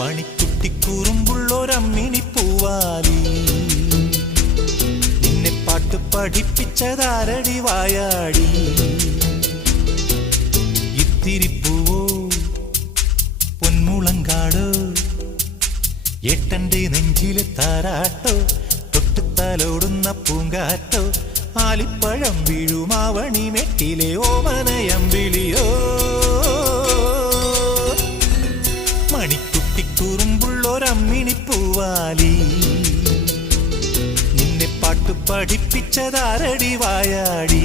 മണിക്കുട്ടിക്കൂറുമ്പുള്ളൊരമ്മിണി പൂവാലി നിന്നെ പാട്ട് പഠിപ്പിച്ചതാരടി വായാടി ഇത്തിരിപ്പൂവോ പൊന്മുളങ്കാടോ ഏട്ടന്റെ നെഞ്ചിലെ താരാട്ടോ തൊട്ടുത്തലോടുന്ന പൂങ്കാറ്റോ ആലിപ്പഴം വീഴുമാവണി മെട്ടിലെ ഓമനയമ്പിളിയോ മണിക്കുട്ടിക്കൂറുമ്പുള്ളൊരമ്മിണി പൂവാലി നിന്നെ പാട്ട് പഠിപ്പിച്ചതാരടി വായാടി